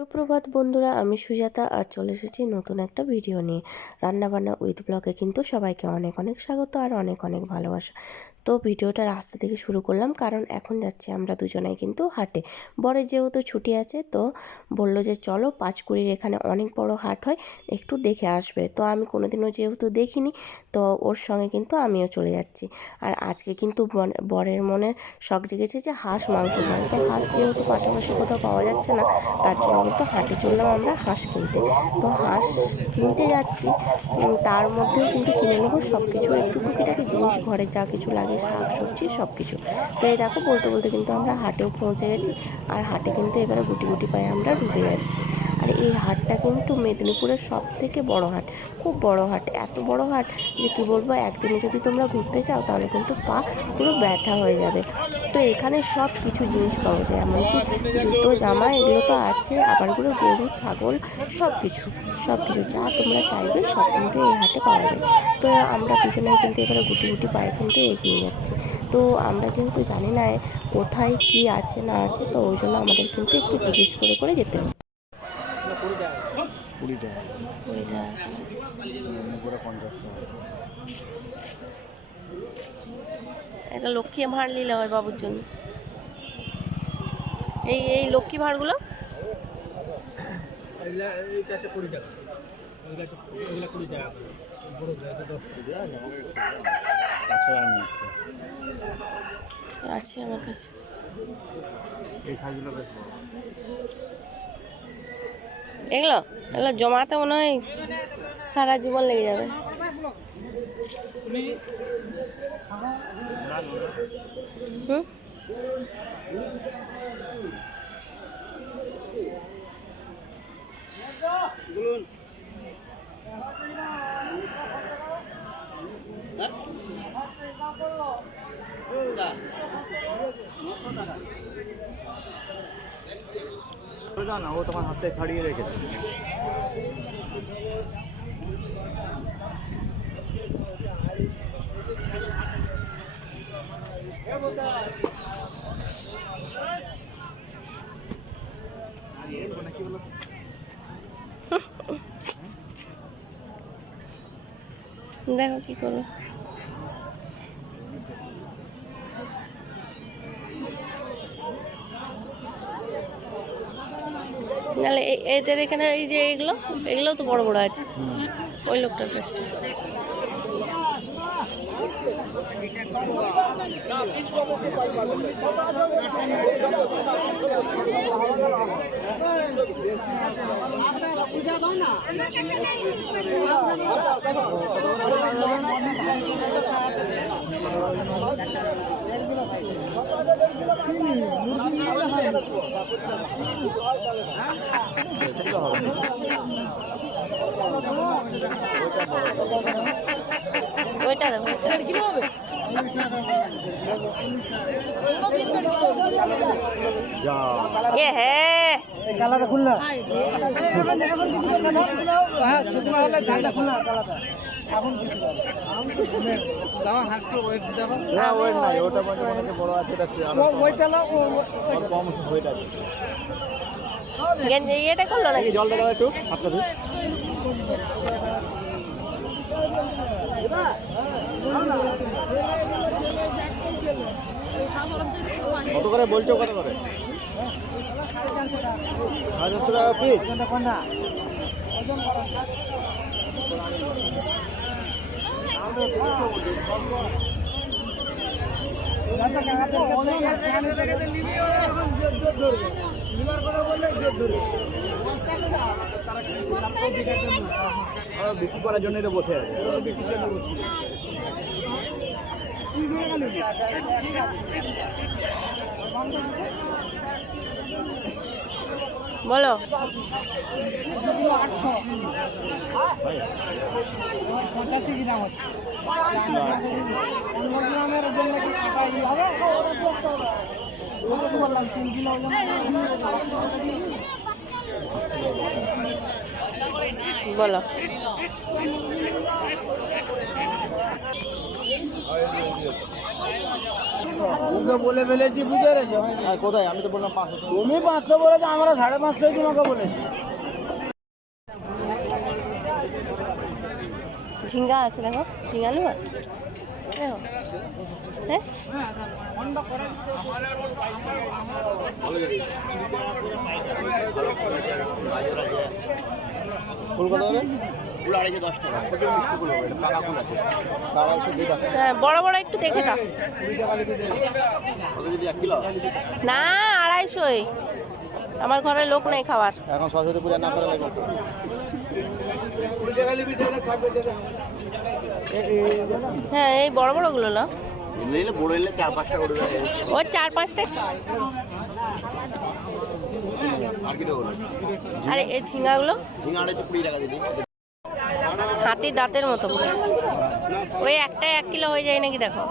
সুপ্রভাত বন্ধুরা, আমি সুজাতা আর চলে এসেছি নতুন একটা ভিডিও নিয়ে। রান্নাবান্না উইথ ব্লগে কিন্তু সবাইকে অনেক অনেক স্বাগত আর অনেক অনেক ভালোবাসা। তো ভিডিওটা রাস্তা থেকে শুরু করলাম, কারণ এখন যাচ্ছি আমরা দুজনেই কিন্তু হাটে। বরের যেহেতু ছুটি আছে, তো বললো যে চলো পাঁচকুড়ির এখানে অনেক বড় হাট হয়, একটু দেখে আসবে। তো আমি কোনোদিনও যেহেতু দেখিনি, তো ওর সঙ্গে কিন্তু আমিও চলে যাচ্ছি। আর আজকে কিন্তু বরের মনে শখ জেগেছে যে হাঁস মাংস খাওয়া। তো হাঁস যেহেতু পাশাপাশি কোথাও পাওয়া যাচ্ছে না, তার জন্য কিন্তু হাটে চললাম আমরা হাঁস কিনতে। তো হাঁস কিনতে যাচ্ছি, তার মধ্যেও কিন্তু কিনে নেবো সব কিছু, একটু টুকিটাকি জিনিস ঘরে যা কিছু লাগে, শাক সবজি সব কিছু। তো এই দেখো বলতে বলতে কিন্তু আমরা হাটেও পৌঁছে গেছি। আর হাটে কিন্তু এবারে গুটি গুটি পায়ে আমরা ঢুকে যাচ্ছি। আর এই হাটটা কিন্তু মেদিনীপুরের সব থেকে বড় হাট, খুব বড় হাট। এত বড় হাট যে কি বলবো, একদিনে যদি তোমরা ঘুরতে চাও তাহলে কিন্তু পা পুরো ব্যথা হয়ে যাবে। তো এখানে সব কিছু জিনিস পাওয়া যায়, এমনকি জুতো জামা এগুলো তো আছে, আবার করে গরু ছাগল সব কিছু যা তোমরা চাইবে সব কিন্তু এই হাটে পাওয়া যায়। তো আমরা দুজনেই কিন্তু এবারে গুটি গুটি পায়ে কিন্তু এগিয়ে যাচ্ছি। তো আমরা যেহেতু জানি না কোথায় কি আছে না আছে, তো ওই জন্য আমাদের কিন্তু একটু জিজ্ঞেস করে করে যেতে হবে। 20 টাকা 20 টাকা একটা লক্ষ্মী ভাঁড় নিলে হয় বাবুর জন্য। এই এই লক্ষ্মী ভাঁড়গুলো আছে আমার কাছে। এগুলো এগুলো জমাতে মনে হয় সারা জীবন লেগে যাবে। হুম, না, ও তোমার হাতে ছাড়িয়ে রেখেছে। দেখো কি করবো। নাহলে এদের এখানে এই যে এগুলোও তো বড় বড় আছে ওই লোকটার কাছটা। ওইটা দেখো, এ হ্যাঁ কালারটা খুলনা শুকনো হলে ঝালটা খুলনা কালারটা এখন দাও হাঁসটা ওয়েট দাও না ওয়েট নাই, ওটা মানে বড় আছে, এটা ওইটা না ও কম ওয়েট আছে। গেঞ্জি এটা করলো নাকি? জল দাও একটু হাতটা দিই। কত করে বলছো, কত করে? 1000 টাকা পিস। বিক্রি করার জন্যই তো বসে আছে। বলো। 85 গ্রাম হচ্ছে। 15 গ্রামের জন্য কি টাকা হবে? 3 কিলো বলো। ওকে বলে ফেলেছি, বুঝে রেখে হ্যাঁ কোথায়? আমি তো বললাম 500। তুমি 500 বলেছো, আমরা 550 তোমাকে বলেছি। ঝিঙ্গা আছে, দেখো ঝিঙ্গা নেবা, দেখো হ্যাঁ ফুল কত করে? ফুল 250 টাকা। প্রচুর মিষ্টি ফুল হবে, এটা পাকা ফুল আছে। তার হচ্ছে 2 টাকা। হ্যাঁ, বড় বড় একটু দেখে দাও। কত যদি 1 কিলো? না 250, আমার ঘরে লোক নেই খাওয়ার। এখন সরস্বতী পূজা না করে লাগবে। হ্যাঁ, এই বড় বড়গুলো না, নিলে বড় নিলে 4-5 টাকা উঠবে। ওই 4-5টা। আর কি দেবো? আরে এই ঝিঙ্গাগুলো ঝিঙা 20 টাকা দিদি। হাতির দাঁতের মতো পুরো। ওই একটাই 1 কিলো হয়ে যায় নাকি দেখো।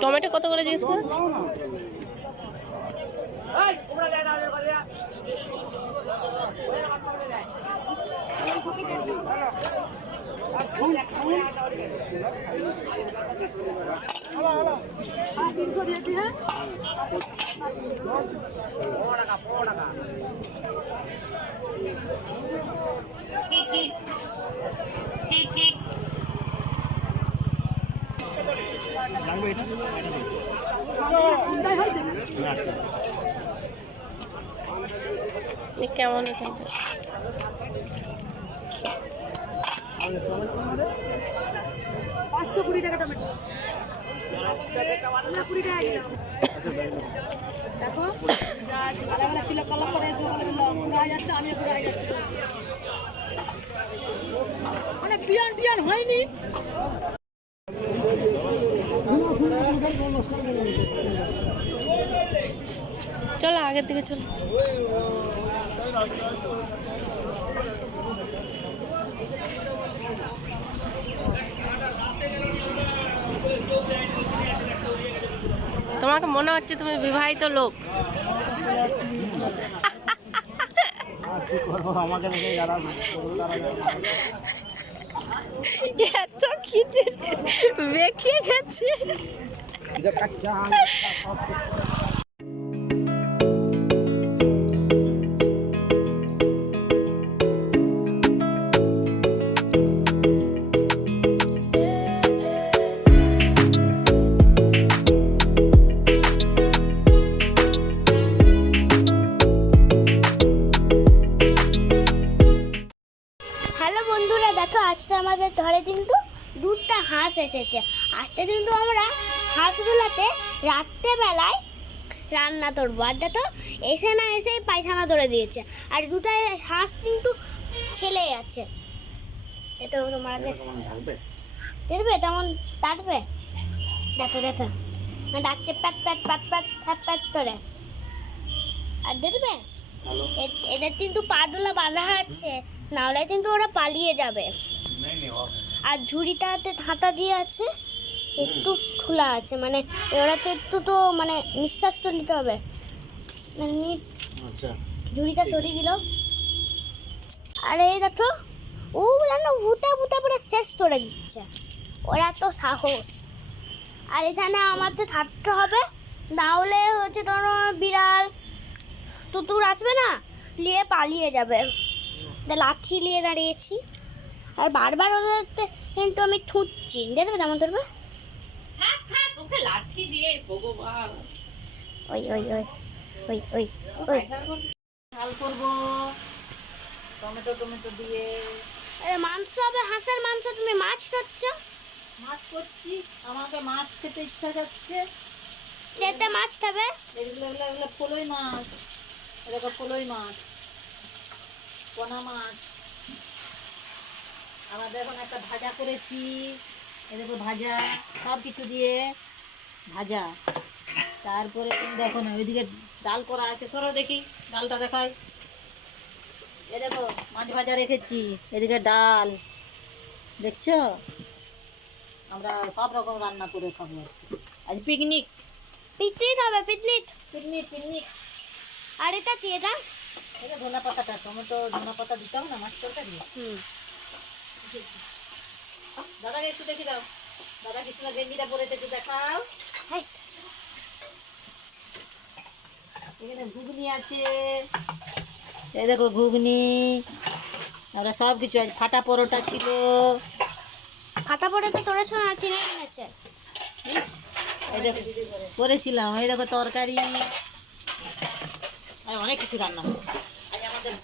টমেটো কত করে জিজ্ঞেস করো? কেমন এখানটা? 520 টাকা টমেটো। 20 টাকা কিলো। দেখো আলাদা ছিল, কালার করে এসে বলে দিল পুরো হয়ে যাচ্ছে, আমি পুরো হয়ে যাচ্ছে, মানে বিয়ান হয়নি। চলো আগের দিকে চলো। তোমাকে মনে হচ্ছে তুমি বিবাহিত লোক। আমাকে দেখে যারা এত খিচে বেঁকে গেছে। হ্যালো বন্ধুরা, দেখো আজকে আমাদের ঘরে কিন্তু দুধটা হাঁস এসেছে। আজকে কিন্তু আমরা হাঁসগুলোতে রাত্রেবেলায় রান্না করবো। আর দেখো এসে না এসেই পায়খানা ধরে দিয়েছে, আর দুটো হাঁস কিন্তু ছেলে যাচ্ছে। এটা তোমার দেখবে তেমন ডাকবে, দেখো দেখো ডাকছে প্যাট প্যাট প্যাট প্যাট প্যাট প্যাট করে। আর দেখবে এদের কিন্তু পাদুলা বাঁধা আছে, নাহলে কিন্তু ওরা পালিয়ে যাবে। আর ঝুড়িটাতে ধাতা দিয়ে আছে, একটু খোলা আছে, মানে ওরা তো একটু তো মানে নিঃশ্বাস তো নিতে হবে। ঝুড়িটা সরিয়ে দিল। আর এই দেখো ও না ভূতে ভূতে পুরো শেষ করে দিচ্ছে, ওরা তো সাহস। আর এখানে আমাদের থাকতে হবে, নাহলে হচ্ছে তোমার বিড়াল তুতুর আসবে না, নিয়ে পালিয়ে যাবে। লাঠি নিয়ে দাঁড়িয়েছি, আর বারবার ওদের কিন্তু আমি ঠুঁটছি, দেখবে তেমন ধরবে। ওকে লাঠি দিয়ে ভগবান। ওই ওই ওই ওই ওই ওই ঝাল করবো টমেটো দিয়ে। আরে মাংস হবে, হাঁসের মাংস, তুমি মাছ ধরছ। মাছ করছি, আমাকে মাছ খেতে ইচ্ছা যাচ্ছে। যেতে মাছ খাবে। এগুলো ফলই মাছ, এরকম ফলই মাছ, পোনা মাছ। আমাদের এখন একটা ভাজা করেছি, এরকম ভাজা সব কিছু দিয়ে ভাজা। তারপরে দেখো না ওইদিকে ডাল করা আছে, সরো দেখি ডালটা দেখাই। এ দেখো মাছ ভাজা রেখেছি, এদিকে ডাল, দেখছো? আমরা সব রকম রান্না করে খাবো আজ। পিকনিক পিকনিক হবে, পিকনিক। Picnic picnic. আর এটা কি, এটা এটা ধনা পাতাটা, টমেটো ধনা পাতা দিতাম না মাছ তরকারি। দাদাকে একটু দেখি দাও, দাদা কৃষ্ণ গেঞ্জিটা পরেছে, একটু দেখাও। হাই। এখানে ঘুগনি আছে, এই দেখো ঘুগনি, আমরা সব কিছু আছে, ফাটা পরোটা ছিল, ফাটা পড়ে তো তোরা শোনা কিনে কিনেছে। এই দেখো করেছিলাম, এই দেখো তরকারি, আর অনেক কিছু রান্না হবে আজ আমাদের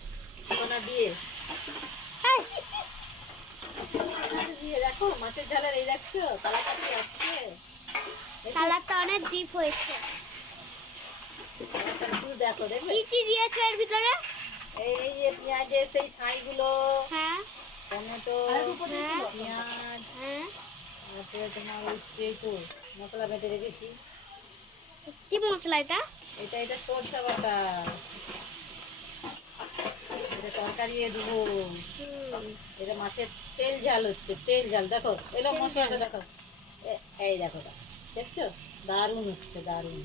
ঠিকানা দিয়ে। দিয়ে দেখো মাছের ঝালের, এই দেখছো কালাকাটি আসছে, কালারটা অনেক ডিপ হয়েছে। একটু দেখো, দেখবে কি কি দিয়েছো এর ভিতরে? এই যে পেঁয়াজের সেই ছাইগুলো, হ্যাঁ টমেটো, পেঁয়াজ, হ্যাঁ। তারপরে তোমার এই তো মশলা বেটে রেখেছি। কি মশলা এটা? এটা সরষে বাটা, এটা তরকারি দেবো, এটা মাছের তেল ঝাল হচ্ছে, তেল ঝাল দেখো, এলো মশলাটা দেখো, এই দেখো, দেখছো দারুণ হচ্ছে, দারুণ।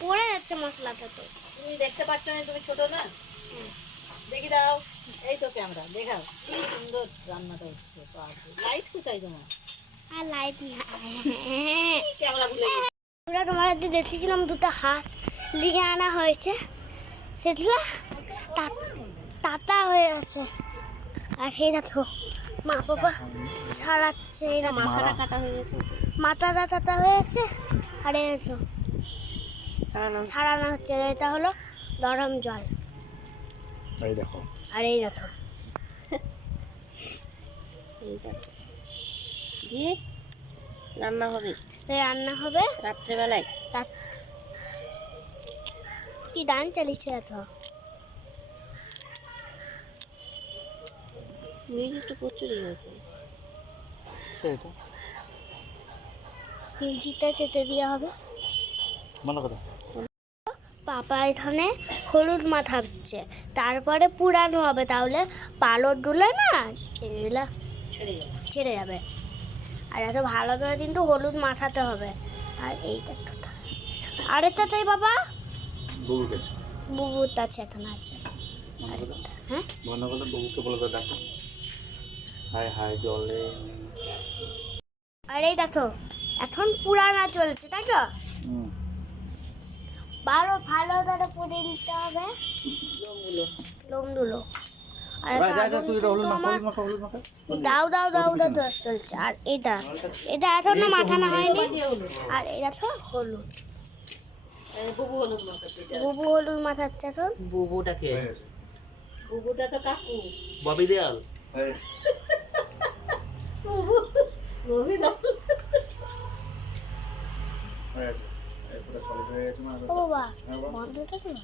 পড়ে যাচ্ছে মশলাটা তো। তুমি দেখতে পাচ্ছ না, তুমি ছোট না, দেখি দাও, এই তো ক্যামেরা দেখাও, কি সুন্দর রান্নাটা হচ্ছে। লাইট কোথায় তোমার? আর লাইট না। ক্যামেরা ভুলে গেছি। আমরা তোমাদের দেখেছিলাম দুটো হাঁস লিগে আনা হয়েছে, সেগুলো তাতা হয়ে আছে। আর এই দেখো মা বাবা ছাড়াচ্ছে, এরা মাথাটা কাটা হয়ে গেছে, মাথাটা তাতা হয়েছে। আর এই দেখো ছাড়ানো হচ্ছে, এটা হলো গরম জল। এই দেখো, আর এই দেখো দিয়ে রান্না হবে, এই রান্না হবে রাত্রেবেলায়। কি ডান চালিয়েছে এত। মিউজিকটা প্রচুরই হয়েছে। সেটা মিউজিকটা কেটে দেওয়া হবে। মনে কথা। পাপা এখানে হলুদ মাখাচ্ছে, তারপরে পুরানো হবে, তাহলে পালক দুলে না এগুলা ছেড়ে যাবে। আর এত ভালো করে কিন্তু হলুদ মাখাতে হবে। আর এইটা তো আরেকটাই বাবা বুবুর কাছে বুবুর আছে, এখন আছে। হ্যাঁ মনে কথা, বুবুকে বলে দাও, দেখো হাই হাই জলে। আর এই দেখো এখন পুরানা চলছে, তাই তো ভালো ভালো করে পুড়ে নিতে হবে লোমগুলো। আর দাও দাও দাও দাও দাও চলছে। আর এটা এখনো মাখানো হয়নি। আর এটা তো হলুদ, বুবু হলুদ মাখাচ্ছে এখন। বুবুটা কে? বুবুটা তো কাকু, ববি দেয়াল। ববি দাও। ও বাবা বন্ধ থাকলো।